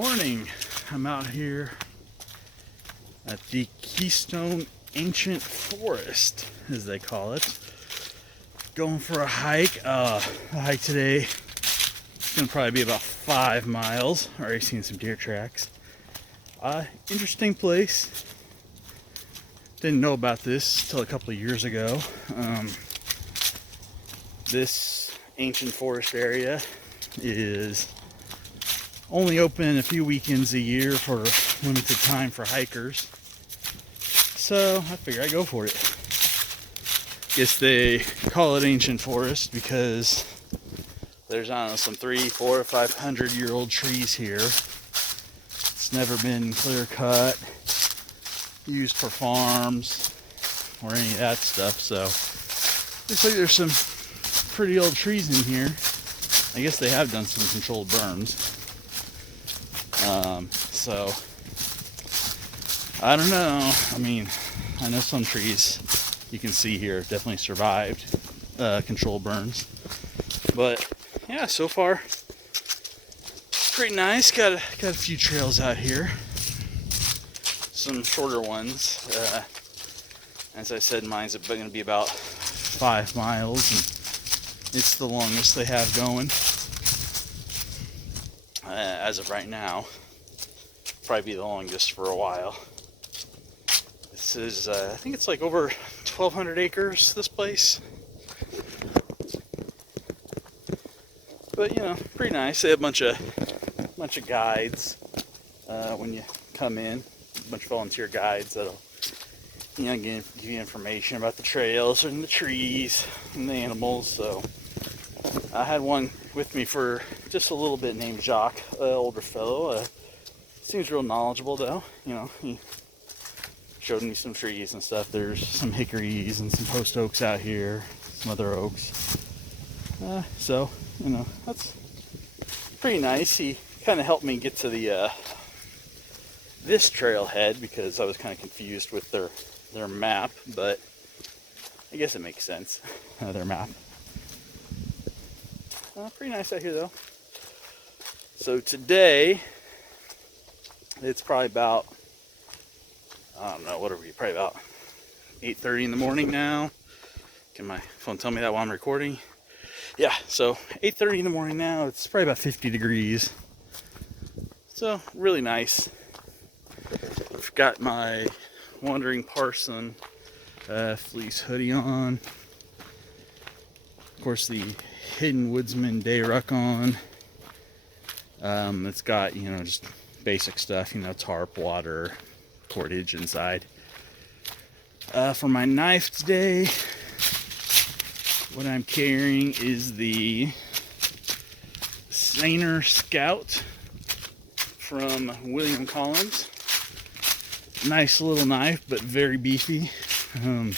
morning. I'm out here at the Keystone Ancient Forest, as they call it. Going for a hike. The hike today is going to probably be about 5 miles. Already seen some deer tracks. Interesting place. Didn't know about this till a couple of years ago. This ancient forest area is only open a few weekends a year for limited time for hikers. So I figure I'd go for it. Guess they call it ancient forest because there's, I don't know, some 300, 400, 500-year-old trees here. It's never been clear cut, used for farms, or any of that stuff. So looks like there's some pretty old trees in here. I guess they have done some controlled burns. So I don't know. I mean, I know some trees you can see here definitely survived controlled burns. But yeah, so far pretty nice. Got a few trails out here. Some shorter ones. As I said, mine's going to be about 5 miles, and it's the longest they have going as of right now. Probably be the longest for a while. This is, I think it's like over 1,200 acres, this place. But, you know, pretty nice. They have a bunch of guides when you come in. A bunch of volunteer guides that'll, you know, give you information about the trails and the trees and the animals. So I had one with me for just a little bit named Jacques, an older fellow. Seems real knowledgeable though. You know, he showed me some trees and stuff. There's some hickories and some post oaks out here, some other oaks. So, you know, that's pretty nice. He kind of helped me get to the this trailhead because I was kind of confused with their map, but I guess it makes sense, their map. Pretty nice out here though. So today, it's probably about, I don't know, what are we, probably about 8:30 in the morning now. Can my phone tell me that while I'm recording? Yeah, so 8:30 in the morning now. It's probably about 50 degrees. So, really nice. I've got my Wandering Parson fleece hoodie on. Of course, the Hidden Woodsman Day Ruck on. It's got, you know, just basic stuff, you know, tarp, water, cordage inside. For my knife today, what I'm carrying is the Saner Scout from William Collins. Nice little knife, but very beefy. You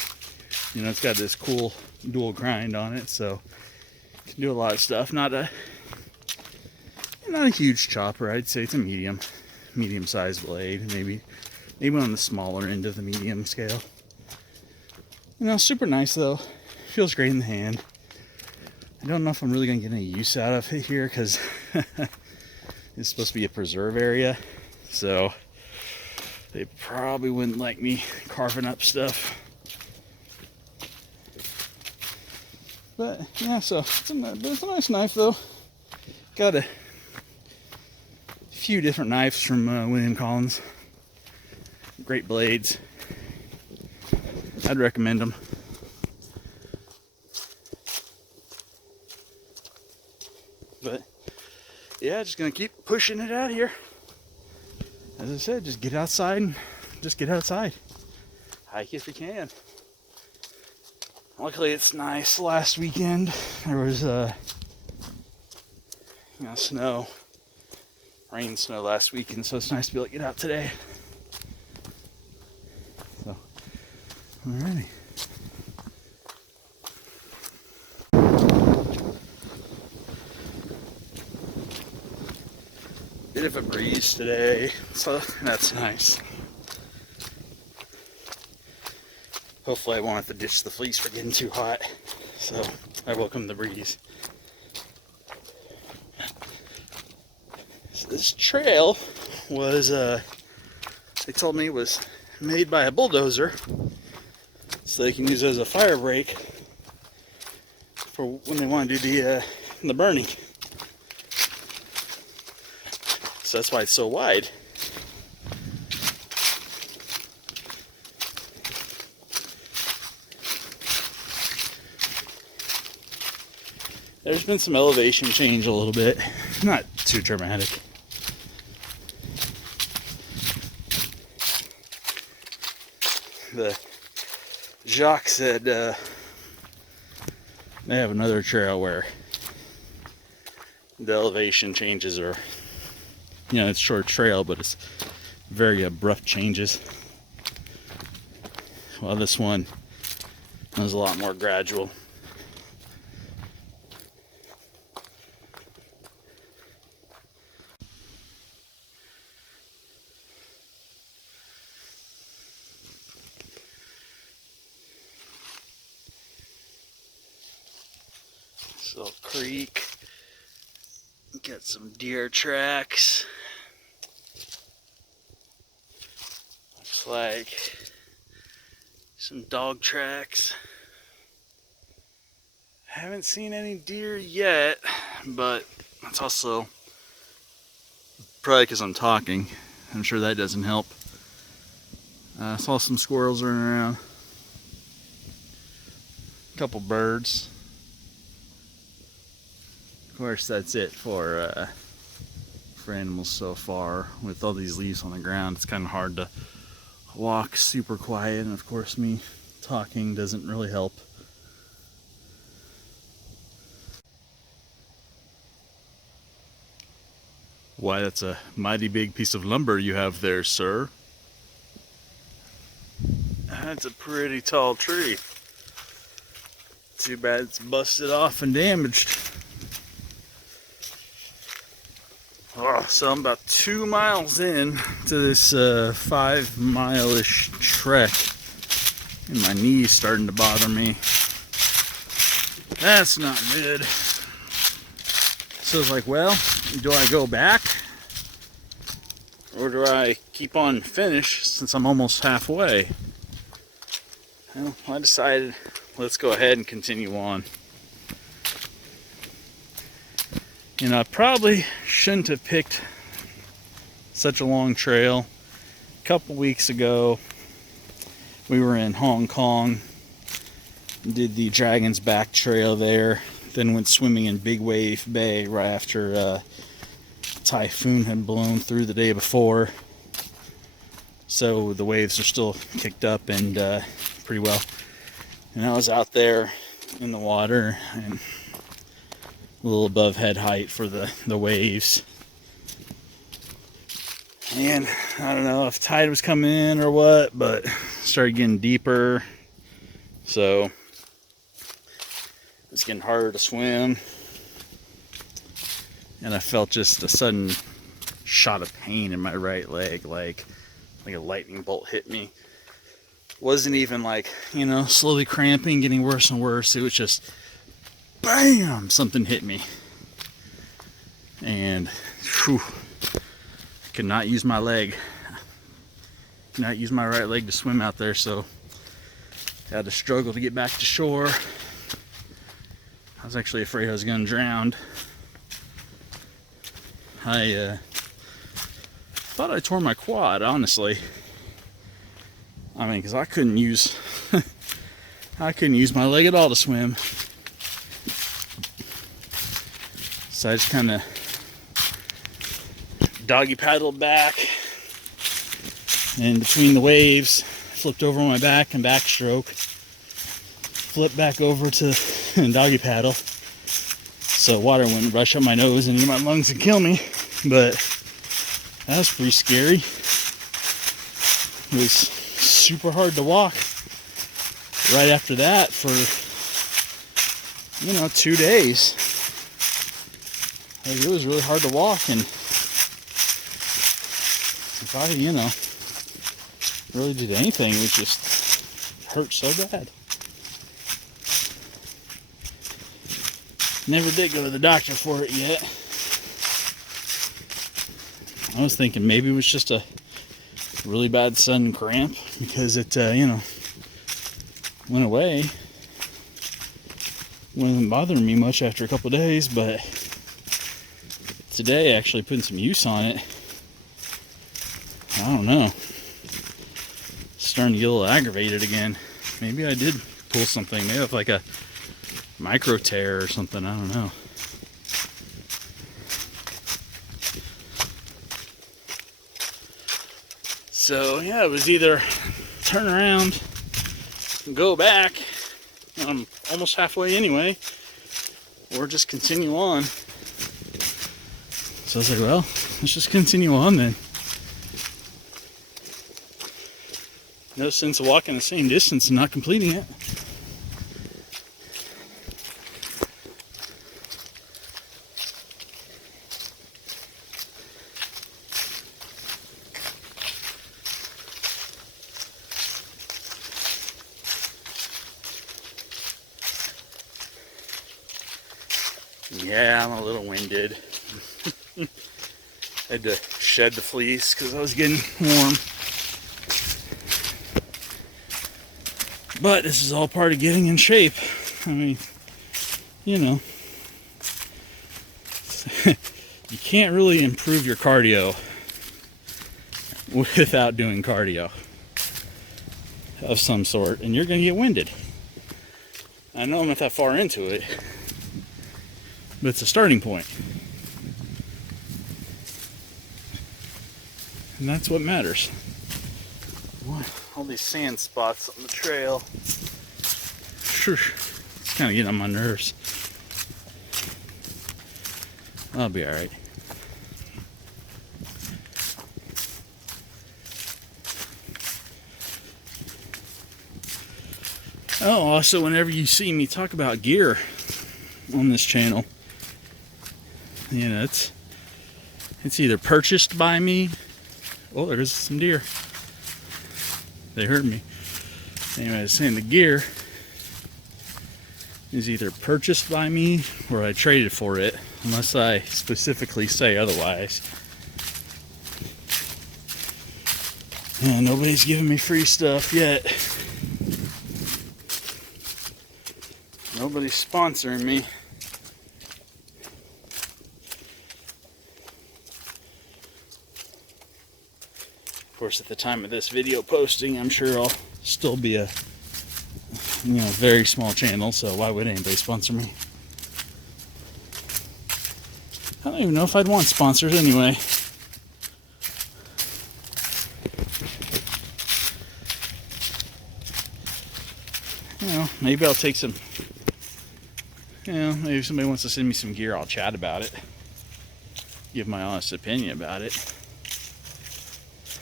know, it's got this cool dual grind on it, so can do a lot of stuff. Not a huge chopper. I'd say it's a medium-sized blade, maybe on the smaller end of the medium scale. You know, super nice though. Feels great in the hand. I don't know if I'm really gonna get any use out of it here because it's supposed to be a preserve area, so they probably wouldn't like me carving up stuff. But yeah, so it's a nice knife though. Got a few different knives from William Collins. Great blades. I'd recommend them. But yeah, just gonna keep pushing it out here. As I said, just get outside and just get outside. Hike if you can. Luckily it's nice. Last weekend there was snow. Rain, snow last weekend, so it's nice to be able to get out today. So, alrighty. Bit of a breeze today, so that's nice. Hopefully I won't have to ditch the fleece for getting too hot, so I welcome the breeze. So this trail was, they told me, was made by a bulldozer, so they can use it as a fire break for when they want to do the burning. So that's why it's so wide. There's been some elevation change a little bit, not too dramatic. The Jacques said they have another trail where the elevation changes are, it's a short trail, but it's very abrupt changes. While this one was a lot more gradual. This little creek. Got some deer tracks. Looks like some dog tracks. Haven't seen any deer yet, but that's also probably because I'm talking. I'm sure that doesn't help. Saw some squirrels running around. A couple birds. Of course, that's it for animals so far. With all these leaves on the ground, it's kind of hard to walk super quiet, and of course me talking doesn't really help. Why, that's a mighty big piece of lumber you have there, sir. That's a pretty tall tree. Too bad it's busted off and damaged. Oh, so I'm about 2 miles in to this 5 mile-ish trek, and my knee's starting to bother me. That's not good. So it's like, well, do I go back, or do I keep on and finish since I'm almost halfway? Well, I decided let's go ahead and continue on. I probably shouldn't have picked such a long trail. A couple weeks ago, we were in Hong Kong, did the Dragon's Back Trail there, then went swimming in Big Wave Bay right after a typhoon had blown through the day before. So the waves are still kicked up and pretty well. And I was out there in the water and a little above head height for the waves. And I don't know if tide was coming in or what, but it started getting deeper. So it's getting harder to swim. And I felt just a sudden shot of pain in my right leg, like a lightning bolt hit me. Wasn't even like, slowly cramping, getting worse and worse. It was just bam, something hit me. And whew, I could not use my leg. Could not use my right leg to swim out there, so I had to struggle to get back to shore. I was actually afraid I was going to drown. I thought I tore my quad, honestly. I mean, because I couldn't use my leg at all to swim. So I just kind of doggy paddled back and between the waves, flipped over on my back and backstroke, flipped back over to doggy paddle so water wouldn't rush up my nose and into my lungs and kill me. But that was pretty scary. It was super hard to walk right after that for 2 days. Like, it was really hard to walk, and if I really did anything, it would just hurt so bad. Never did go to the doctor for it yet. I was thinking maybe it was just a really bad sudden cramp because it, you know, went away. Wasn't bothering me much after a couple of days, but today actually putting some use on it, I don't know, starting to get a little aggravated again. Maybe I did pull something, maybe it's like a micro tear or something, I don't know. So yeah, it was either turn around and go back, I'm almost halfway anyway, or just continue on. So I was like, well, let's just continue on then. No sense of walking the same distance and not completing it. Yeah, I'm a little winded. Had to shed the fleece because I was getting warm. But this is all part of getting in shape. I mean, you know, you can't really improve your cardio without doing cardio of some sort, and you're going to get winded. I know I'm not that far into it, but it's a starting point. And that's what matters. All these sand spots on the trail. It's kind of getting on my nerves. I'll be alright. Oh, also, whenever you see me talk about gear on this channel, you know, it's either purchased by me. Oh, there's some deer. They heard me. Anyway, I was saying the gear is either purchased by me or I traded for it, unless I specifically say otherwise. And nobody's giving me free stuff yet. Nobody's sponsoring me. Of course, at the time of this video posting, I'm sure I'll still be a, you know, very small channel, so why would anybody sponsor me? I don't even know if I'd want sponsors anyway. You know, maybe I'll take some, you know, maybe if somebody wants to send me some gear, I'll chat about it. Give my honest opinion about it.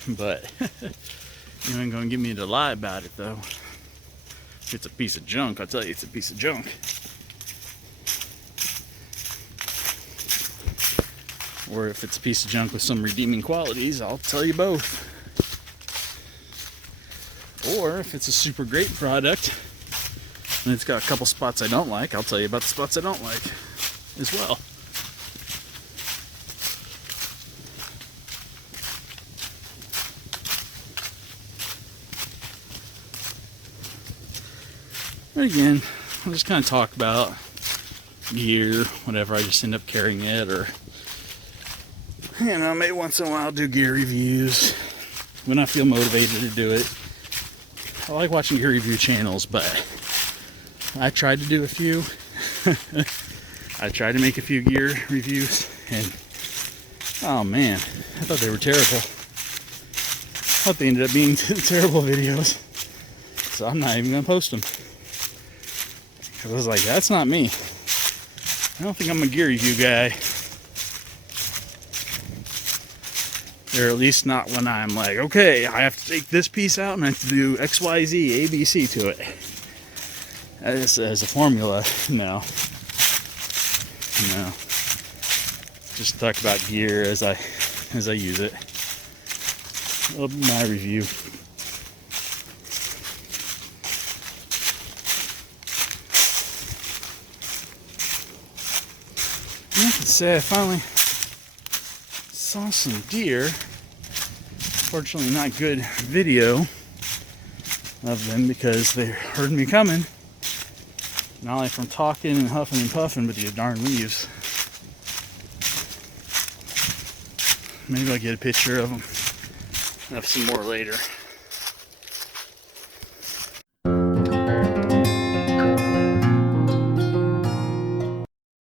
But you ain't gonna get me to lie about it, though. If it's a piece of junk, I'll tell you it's a piece of junk. Or if it's a piece of junk with some redeeming qualities, I'll tell you both. Or if it's a super great product and it's got a couple spots I don't like, I'll tell you about the spots I don't like as well. But again, I'll just kind of talk about gear, whatever, I just end up carrying it, or, you know, maybe once in a while I'll do gear reviews when I feel motivated to do it. I like watching gear review channels, but I tried to do a few. I tried to make a few gear reviews, and oh man, I thought they were terrible. I thought they ended up being terrible videos, so I'm not even gonna post them. I was like, that's not me. I don't think I'm a gear review guy. Or at least not when I'm like, okay, I have to take this piece out and I have to do X, Y, Z, A, B, C to it. As a formula, no. No. Just talk about gear as I use it. My review. I can say I finally saw some deer. Fortunately, not good video of them because they heard me coming. Not only from talking and huffing and puffing, but these darn leaves. Maybe I'll get a picture of them. I'll have some more later.